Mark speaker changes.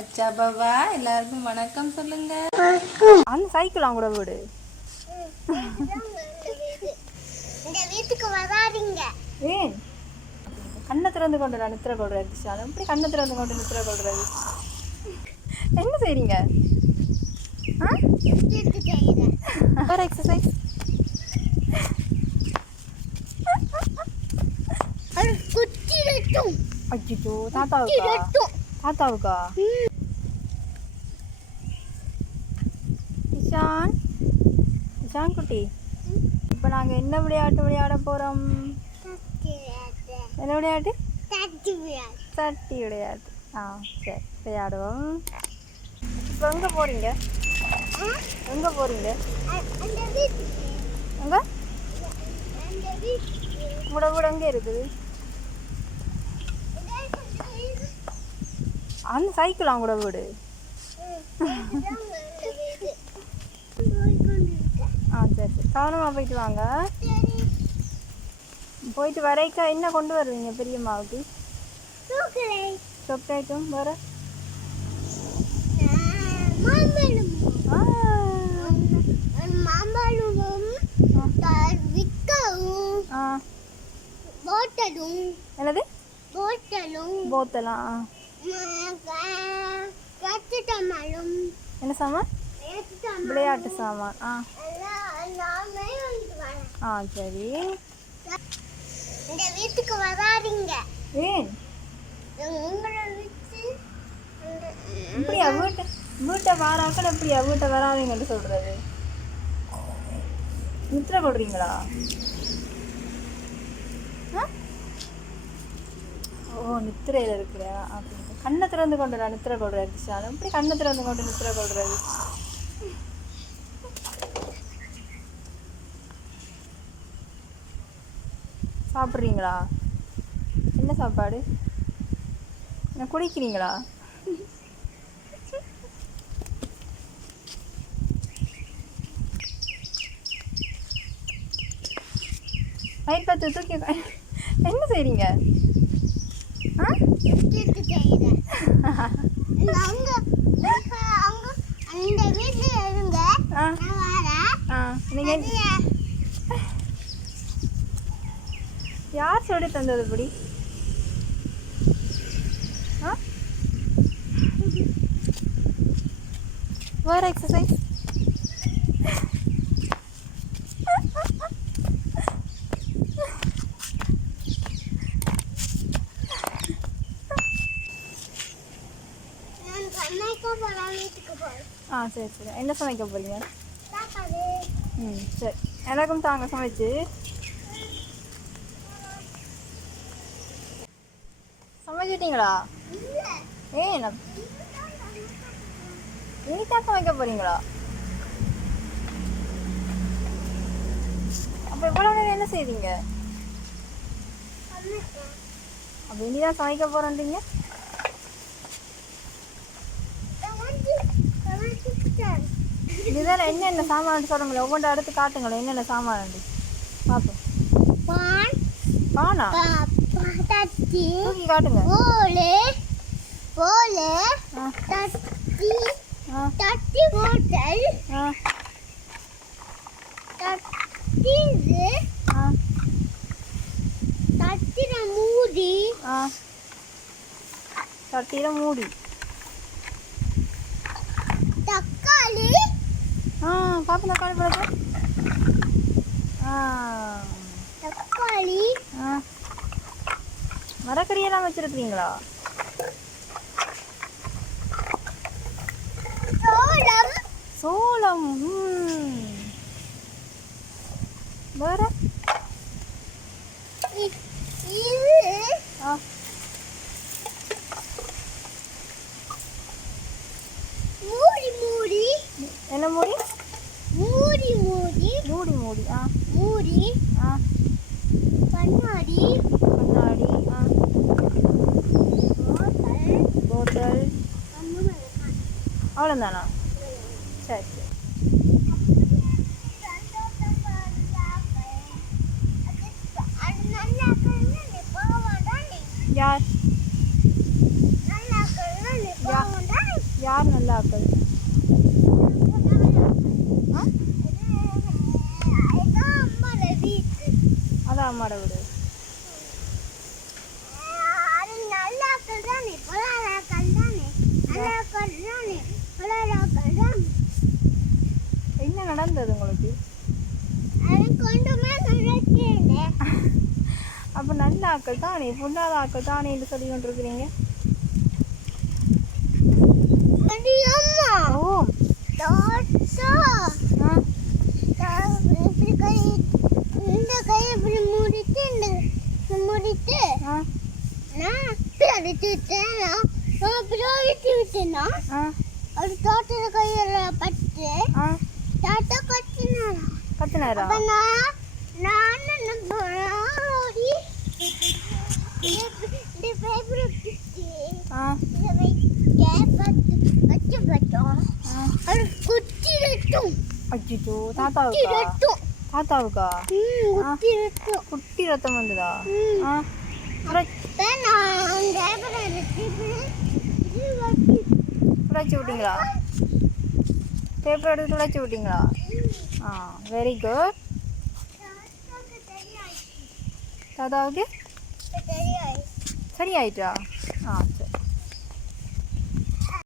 Speaker 1: அச்சா பாபா எல்லாருக்கும் வணக்கம் சொல்லுங்க.
Speaker 2: அந்த சைக்கிள் அவங்க கூட வீடு.
Speaker 3: இந்த வீட்டுக்கு வராதீங்க.
Speaker 2: ஏன்? கண்ணை திறந்து கொண்டு நான் நித்திர கொள்றது திஷான் எப்படி கண்ணை திறந்து கொண்டு நித்திர கொள்றது என்ன செய்றீங்க? வேற எக்ஸசைஸ் அச்சோ
Speaker 3: குத்திரட்டும்
Speaker 2: தாத்தாவுக்கா இஷான்? இஷான் குட்டி இப்போ நாங்கள் என்ன விளையாட்டு விளையாட போகிறோம் என்ன விளையாட்டு? சட்டி விளையாட்டு. ஆ சரி விளையாடுவோம். இப்போ எங்கே போகிறீங்க எங்கே போகிறீங்க எங்கே?
Speaker 3: அந்த
Speaker 2: உங்களோட வீடு எங்கே இருக்குது? அந்த சைக்கிள் அவங்களோட வீடு. ஆ சரி சரி. கவனமாக போயிட்டு வாங்க. போயிட்டு வரைக்கா என்ன கொண்டு வருவீங்க பெரியம்மாவுக்கு சாக்லேட்டும்
Speaker 3: போட்டலும்
Speaker 2: என்னது?
Speaker 3: போட்டலும்
Speaker 2: போத்தலாம் என்ன சாமான்? விளையாட்டு சாமான். ஆ. ஆ சரி.
Speaker 3: இந்த வீட்டுக்கு வராதீங்க
Speaker 2: ஏன்? இப்படியா வீட்டை வீட்டை வாராக்கள் எப்படியா வீட்டை வராதீங்கன்னு சொல்கிறது நித்திர போடுறீங்களா? ஆ? ஓ நித்திரையில் இருக்கிறா அப்படி கண்ணை திறந்து கொண்டு நான் நித்திர கொள்றேன் திஷான் இப்படி கண்ணை திறந்து கொண்டு நித்திர கொள்றது சாப்பிட்றீங்களா? என்ன சாப்பாடு? என்ன குடிக்கிறீங்களா? வயிறு பார்த்து தூக்கி என்ன செய்கிறீங்க ஆ? யார் சொல்லி தந்தது இப்படி? வேறு எக்ஸசைஸ்
Speaker 3: நான் சமைக்க போறேன் வீட்டுக்கு போறேன்
Speaker 2: ஆ சரி சரி. என்ன சமைக்க போகிறீங்க ம் சரி. எனக்கும் தாங்க சமைச்சு. சமைச்சிட்டீங்களா? ஏன் நான் இனிதான் சமைக்க போறீங்களா? அப்போ இவ்வளோ நேரம் என்ன
Speaker 3: சமைக்க
Speaker 2: அப்போ இனிதான் சமைக்க போகிறேன்றீங்க
Speaker 3: சமைச்சு சமைச்சுட்டேன்
Speaker 2: இதுதான் என்னென்ன சாமான் சொல்லுங்களேன். ஒவ்வொன்றை அடுத்து காட்டுங்களேன். என்னென்ன சாமான் பார்ப்போம்.
Speaker 3: பான்
Speaker 2: பானா?
Speaker 3: தட்டி
Speaker 2: தூக்கி காட்டுங்க.
Speaker 3: போலே
Speaker 2: ஆ.
Speaker 3: தட்டி தட்டி போட்டல்
Speaker 2: ஆ.
Speaker 3: தட்டி தட்டின மூடி
Speaker 2: சட்டியில் மூடி
Speaker 3: தக்காளி
Speaker 2: ஆ பாப்பா தக்காளி ஆ.
Speaker 3: தக்காளி.
Speaker 2: மரக்கறியெல்லாம் வச்சுருக்கிறீங்களா?
Speaker 3: சோளம்.
Speaker 2: வேற? என்ன மூடி?
Speaker 3: மூடி
Speaker 2: ஆ.
Speaker 3: மூடி
Speaker 2: ஆ.
Speaker 3: கண்ணாடி
Speaker 2: கண்ணாடி ஆ.
Speaker 3: அம்மா
Speaker 2: அவ்வளோதானா சரி சரி. யார்? யார் நல்லா ஆக்கள் ஆ
Speaker 3: இதான் அம்மாவோட வீடு
Speaker 2: அதான் அம்மாட வீடு
Speaker 3: அது நல்லா கல்தானே பலாரா கல்தானே நல்லா கல்தானே பலாரா கல்தானே
Speaker 2: என்ன நடந்தது உங்களுக்கு? அப்போ நல்ல ஆக்கள் தானே பொல்லாத ஆக்கள் தானே என்று சொல்லி கொண்டிருக்கிறீங்க? ஓ
Speaker 3: தாத்தா
Speaker 2: ஆ
Speaker 3: தா- இப்படி கை இந்த கையை இப்படி மூடிட்டு இந்த மூடிட்டு
Speaker 2: ஆ
Speaker 3: அடிச்சு விட்டேன்? இப்படி அடிச்சு விட்டேன்னா ஒரு தோட்டத்து கையில பட்டு தாத்தா கட்டினாரா?
Speaker 2: கத்துனாரா
Speaker 3: அப்ப நான் நான் என்ன பண்ணேன் ஓடி இந்த பேப்பரை பிடிச்சி இதை வைக்க பத்து வச்சு பார்த்தோம்
Speaker 2: ஆ.
Speaker 3: அது குத்தி ரட்டும்
Speaker 2: அச்சிச்சோ
Speaker 3: குத்தி
Speaker 2: தாத்தாவுக்கா? தாத்தாவுக்கா?
Speaker 3: குத்தி
Speaker 2: ரத்தம் வந்ததா. ஆ.
Speaker 3: வச்சு
Speaker 2: துடைச்சி விட்டீங்களா பேப்பர் எடுத்து துடைச்சி விட்டீங்களா ஆ வெரி குட்
Speaker 3: தாத்தாக்கு தெரியாது
Speaker 2: தாத்தாவுக்கு
Speaker 3: தெரியாது
Speaker 2: சரி ஆயிட்டா ஆ சரி